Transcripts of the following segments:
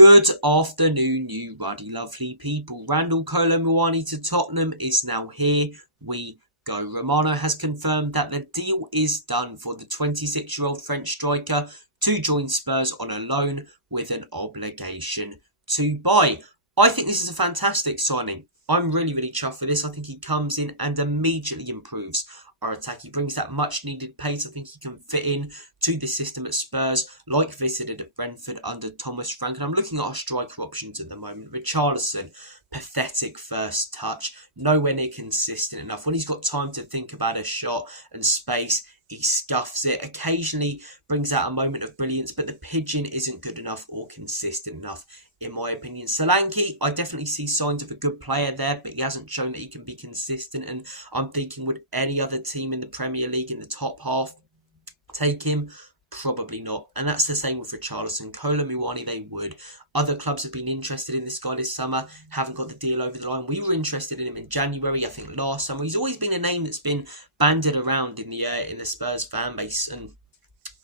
Good afternoon, you ruddy lovely people. Randall Kolo Muani to Tottenham is now here. We go. Romano has confirmed that the deal is done for the 26-year-old French striker to join Spurs on a loan with an obligation to buy. I think this is a fantastic signing. I'm really chuffed with this. I think he comes in and immediately improves our attack. He brings that much needed pace. I think he can fit in to the system at Spurs, like visited at Brentford under Thomas Frank. And I'm looking at our striker options at the moment. Richarlison, pathetic first touch, nowhere near consistent enough. When he's got time to think about a shot and space, he scuffs it. Occasionally brings out a moment of brilliance, but the pigeon isn't good enough or consistent enough, in my opinion. Solanke, I definitely see signs of a good player there, but he hasn't shown that he can be consistent. And I'm thinking, would any other team in the Premier League in the top half take him? Probably not. And that's the same with Richarlison. Kolo Muani, they would. Other clubs have been interested in this guy this summer, haven't got the deal over the line. We were interested in him in January, I think last summer. He's always been a name that's been bandied around in the Spurs fan base and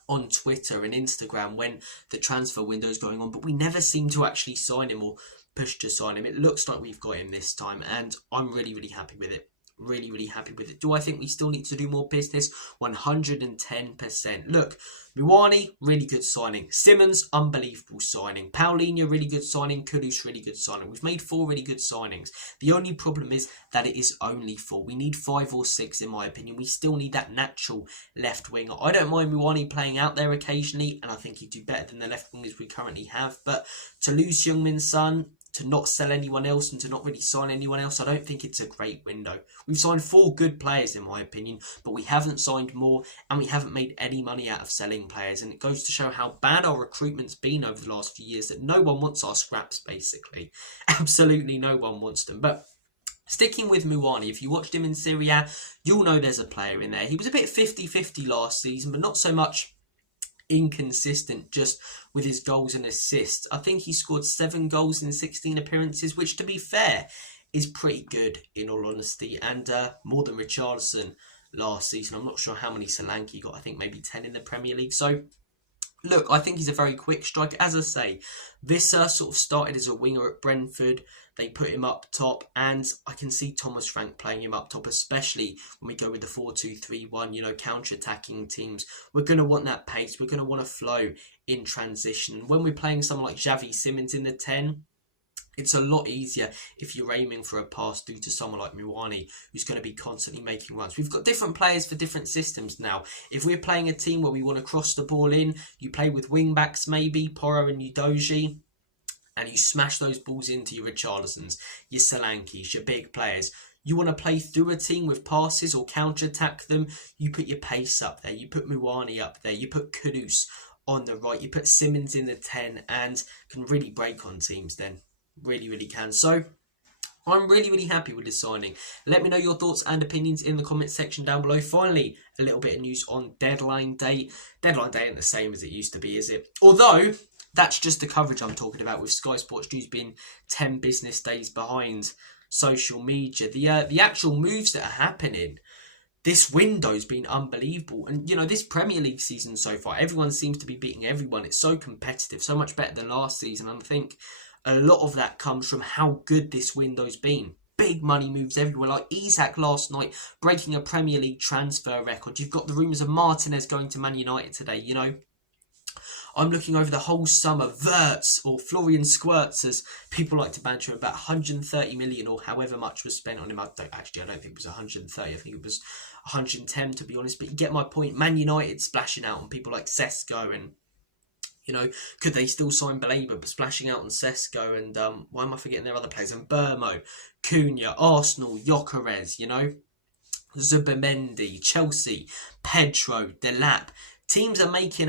on Twitter and Instagram when the transfer window is going on, but we never seem to actually sign him or push to sign him. It looks like we've got him this time, and I'm really happy with it. Really happy with it. Do I think we still need to do more business? 110%. Look, Muani, really good signing. Simmons, unbelievable signing. Paulinho, really good signing. Kudus, really good signing. We've made 4 really good signings. The only problem is that it is only 4. We need 5 or 6 in my opinion. We still need that natural left winger. I don't mind Muani playing out there occasionally, and I think he'd do better than the left wingers we currently have. But to lose Heung-min Son, to not sell anyone else and to not really sign anyone else, I don't think it's a great window. We've signed 4 good players in my opinion, but we haven't signed more and we haven't made any money out of selling players. And it goes to show how bad our recruitment's been over the last few years, that no one wants our scraps basically. Absolutely no one wants them. But sticking with Muani, if you watched him in Serie A, you'll know there's a player in there. He was a bit 50-50 last season, but not so much inconsistent just with his goals and assists. I think he scored 7 goals in 16 appearances, which to be fair is pretty good in all honesty, and more than Richarlison last season. I'm not sure how many Solanke got. I think maybe 10 in the Premier League. So look, I think he's a very quick striker. As I say, Visser sort of started as a winger at Brentford. They put him up top, and I can see Thomas Frank playing him up top, especially when we go with the 4-2-3-1, you know, counter-attacking teams. We're going to want that pace. We're going to want to flow in transition. When we're playing someone like Xavi Simons in the 10, it's a lot easier if you're aiming for a pass through to someone like Muani, who's going to be constantly making runs. We've got different players for different systems now. If we're playing a team where we want to cross the ball in, you play with wing-backs maybe, Porro and Udogie, and you smash those balls into your Richarlisons, your Solankes, your big players. You want to play through a team with passes or counter-attack them, you put your pace up there, you put Muani up there, you put Kudus on the right, you put Simmons in the 10, and can really break on teams then. Really can. So I'm really happy with this signing. Let me know your thoughts and opinions in the comment section down below. Finally, a little bit of news on deadline day. Deadline day ain't the same as it used to be, is it? Although that's just the coverage I'm talking about, with Sky Sports News being 10 business days behind social media. The actual moves that are happening, this window's been unbelievable. And, you know, this Premier League season so far, everyone seems to be beating everyone. It's so competitive, so much better than last season. And I think a lot of that comes from how good this window's been. Big money moves everywhere, like Isak last night breaking a Premier League transfer record. You've got the rumours of Martinez going to Man United today, you know. I'm looking over the whole summer, Wirtz or Florian Squirts, as people like to banter about, 130 million or however much was spent on him. I don't think it was 130. I think it was 110 to be honest. But you get my point. Man United splashing out on people like Sesko, and you know, could they still sign Baleba, but splashing out on Sesko and why am I forgetting their other players? And Burmo, Cunha, Arsenal, Gyökeres, you know, Zubimendi, Chelsea, Pedro, Delap. Teams are making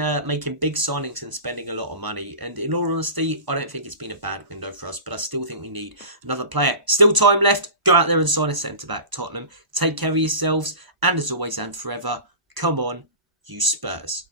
big signings and spending a lot of money. And in all honesty, I don't think it's been a bad window for us, but I still think we need another player. Still time left. Go out there and sign a centre-back, Tottenham. Take care of yourselves. And as always and forever, come on, you Spurs.